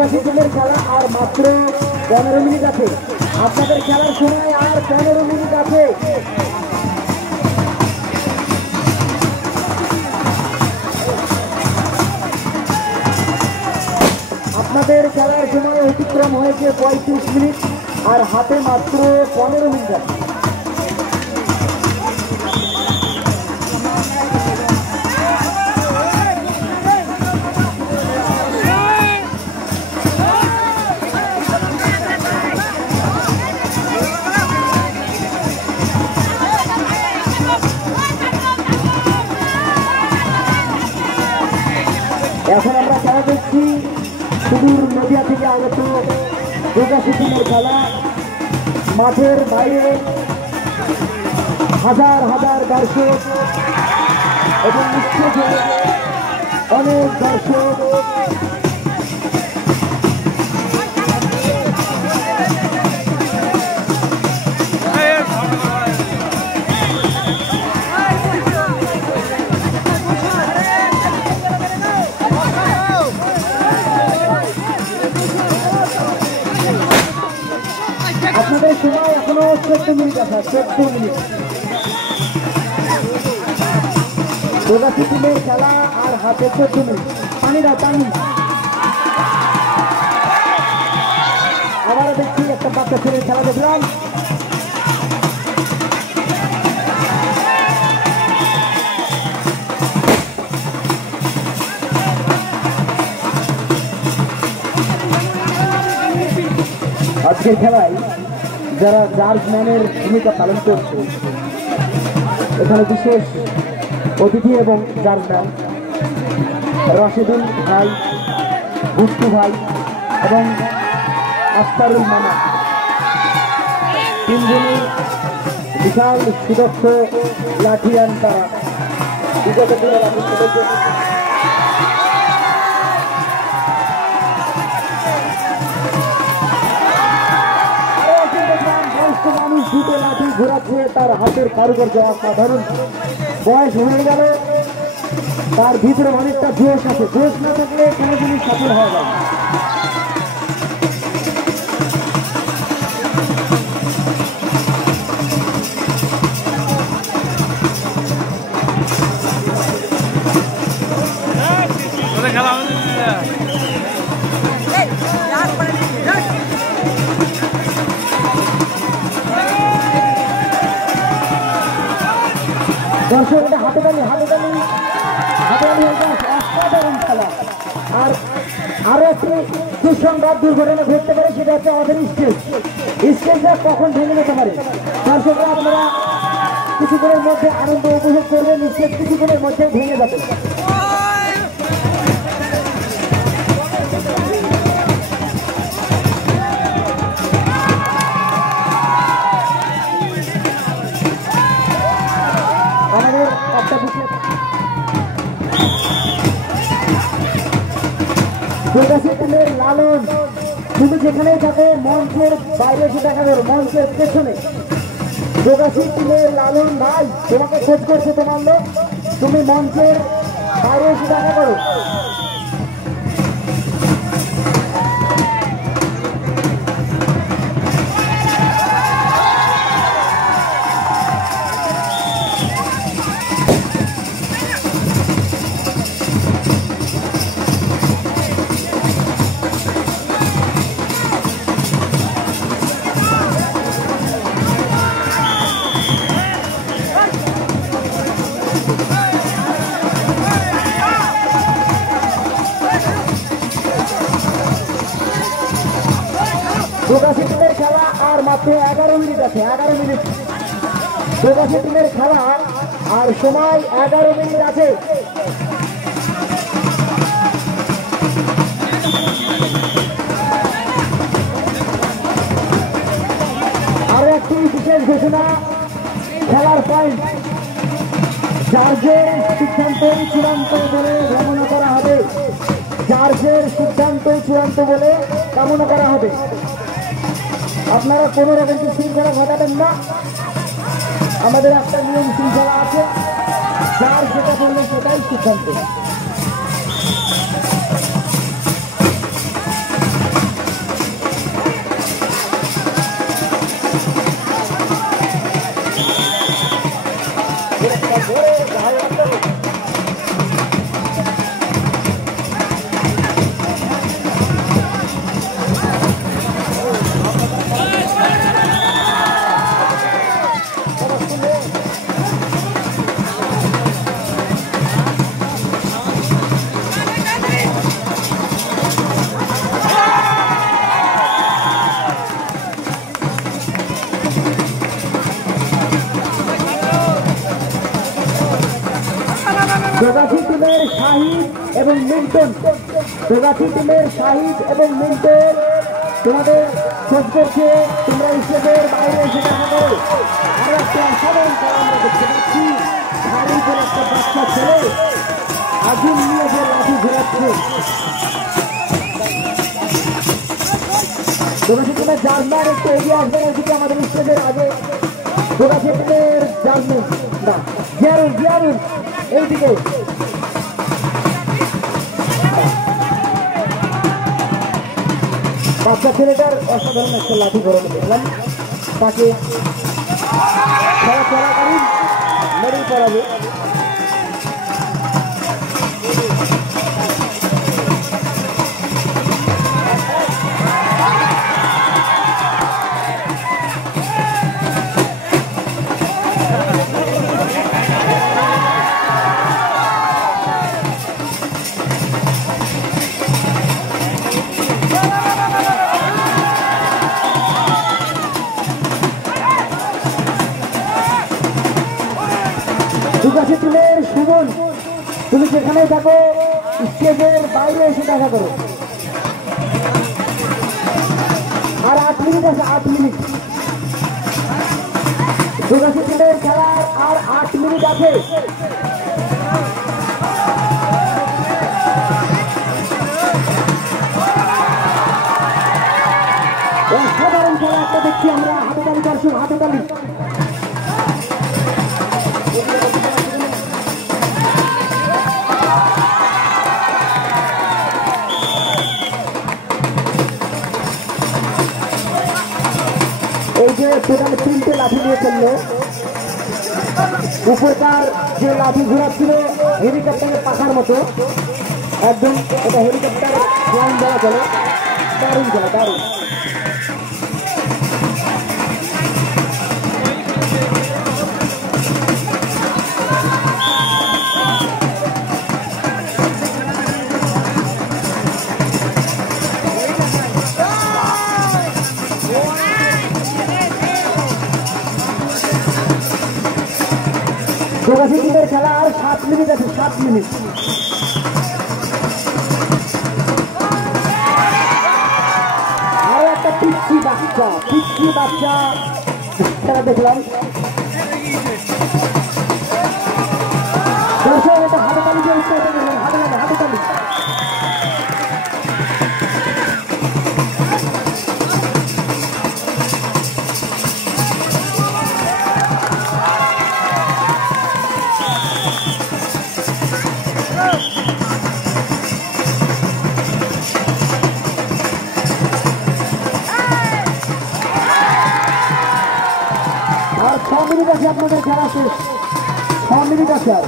প্রকাশী টিমের খেলা আর মাত্র 15 মিনিট আছে। আপনাদের খেলার সময় আর 15 মিনিট আছে। আপনাদের খেলার সময় অতিক্রম হয়েছে 35 মিনিট আর হাতে মাত্র 15 মিনিট আছে। এখন আমরা খেলা দেখছি সুদূর নদিয়া থেকে আগত প্রকাশী টিমের খেলা। মাঠের বাইরে হাজার হাজার দর্শক এবং স্টেজে অনেক দর্শক। আপনাদের সময় এখনো 14 মিনিট আছে, 14 মিনিট। প্রকাশী টিমের খেলা আর হাতে 14 মিনিট। পানি দাও, পানি। আবারও দেখছি একটা বাচ্চা ছেলের খেলা দেখলাম। আজকের খেলায় যারা জার্জম্যানের ভূমিকা পালন করছে, এখানে বিশেষ অতিথি এবং জার্জম্যান রশিদুল ভাই, গুপ্তু ভাই এবং আফতারুল মামা, তিনজনই বিশাল সুদক্ষ লাঠিয়ান। তারা বিগত দিনের মানুষ দুটো লাঠি ঘোরাচ্ছে। তার হাতের কারুকার্য অসাধারণ। বয়স হয়ে গেল, তার ভিতরে অনেকটা জোশ আছে। জোশ না থাকলে কোনো জিনিস সফল হওয়া যায় না। দর্শক এটা হাতে তালি, হাতে তালি, হাতে তালি। অসাধারণ খেলা। আর আরো একটি দুঃসংবাদ দুর্ঘটনা ঘটতে পারে, সেটা হচ্ছে আমাদের স্টেজ। স্টেজটা কখন ভেঙে যেতে পারে। দর্শকরা আপনারা কিছুক্ষণের মধ্যে আনন্দ উপভোগ করবেন। স্টেজ কিছুক্ষণের মধ্যে ভেঙে যাবে। আমাদের একটা বিষয় প্রকাশী টিমের লালন, তুমি যেখানেই থাকো মঞ্চের বাইরে এসে দেখা করো, মঞ্চের পেছনে। প্রকাশী টিমের লালন ভাই, তোমাকে খোঁজ করছে তোমার লোক, তুমি মঞ্চের বাইরে এসে দেখা করো। প্রকাশী টিমের খেলা আর মাত্র 11 মিনিট আছে। 11 মিনিট প্রকাশী টিমের খেলা আর সময় 11 মিনিট আছে। আরো একটি বিশেষ ঘোষণা, খেলার পয়েন্ট জার্জের সিদ্ধান্তই চূড়ান্ত বলে গণনা করা হবে। জার্জের সিদ্ধান্তই চূড়ান্ত বলে কামনা করা হবে। আপনারা কোনো রকম শৃঙ্খলা ঘটাবেন না। আমাদের একটা নিয়ম শৃঙ্খলা আছে, যার যেটা করলে সেটাই সিদ্ধান্ত। প্রবাসী টিমের শাহিদ এবং মিল্টন, প্রবাসী টিমের শাহিদ এবং মিল্টন তোমাদের খোঁজ করছে, তোমরা স্টেজের বাইরে এসে দেখা করো। আর একটা অসাধারণ খেলা আমরা দেখতে পাচ্ছি, ভারী করে একটা বাচ্চা ছেলে আগুন নিয়ে যে লাঠি ঘোরাচ্ছে। প্রবাসী টিমের জাজম্যান একটু এগিয়ে আসবেন এদিকে আমাদের স্টেজের আগে। প্রবাসী টিমের জাজম্যান না জিয়ারুল, জিয়ারুল এইদিকে। বাচ্চা ছেলেটার অসাধারণ একটা লাঠি ঘোরানো দেখলাম, তাকে খেলা চলাকালীন মেরেই পড়াবে। প্রবাসী টিমের সুমন, তুমি যেখানে থাকো স্টেজের বাইরে এসে দেখা করো। আর 8 মিনিট আছে, 8 মিনিট। প্রবাসী টিমের খেলার আর 8 মিনিট আছে। অসাধারণ খেলা একটা দেখছি আমরা, হাতে তালি দর্শক, হাতে তালি। এই যে টোটাল 3টে লাঠি নিয়ে চললো, উপরকার যে লাঠি ঘোরাচ্ছিল হেলিকপ্টারের পাখার মতো, একদম এটা হেলিকপ্টার ফ্লাইং দেওয়া চলে। দারুণ খেলা, দারুণ। প্রবাসী টিমের খেলা আর 7 মিনিট আছে, 7 মিনিট। আরো একটা পিচ্ছি বাচ্চা, পিচ্ছি বাচ্চা খেলা দেখলাম। দর্শক এটা হাতে তালি দিয়ে উৎসাহিত করলাম, হাতে তালি, হাতে তালি। আর 6 মিনিট আছে আপনাদের খেলা শেষ, 6 মিনিট আছে আর।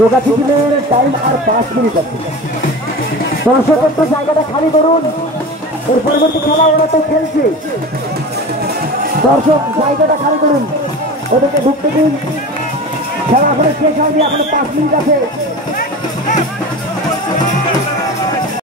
প্রবাসী টিমের টাইম আর 5 মিনিট আছে। দর্শক একটু জায়গাটা খালি করুন, এর পরবর্তী খেলা ওরা তো খেলছে। দর্শক জায়গাটা খালি করুন, ওদেরকে ঢুকতে দিন। খেলা এখনো শেষ হয়নি, এখনো 5 মিনিট আছে।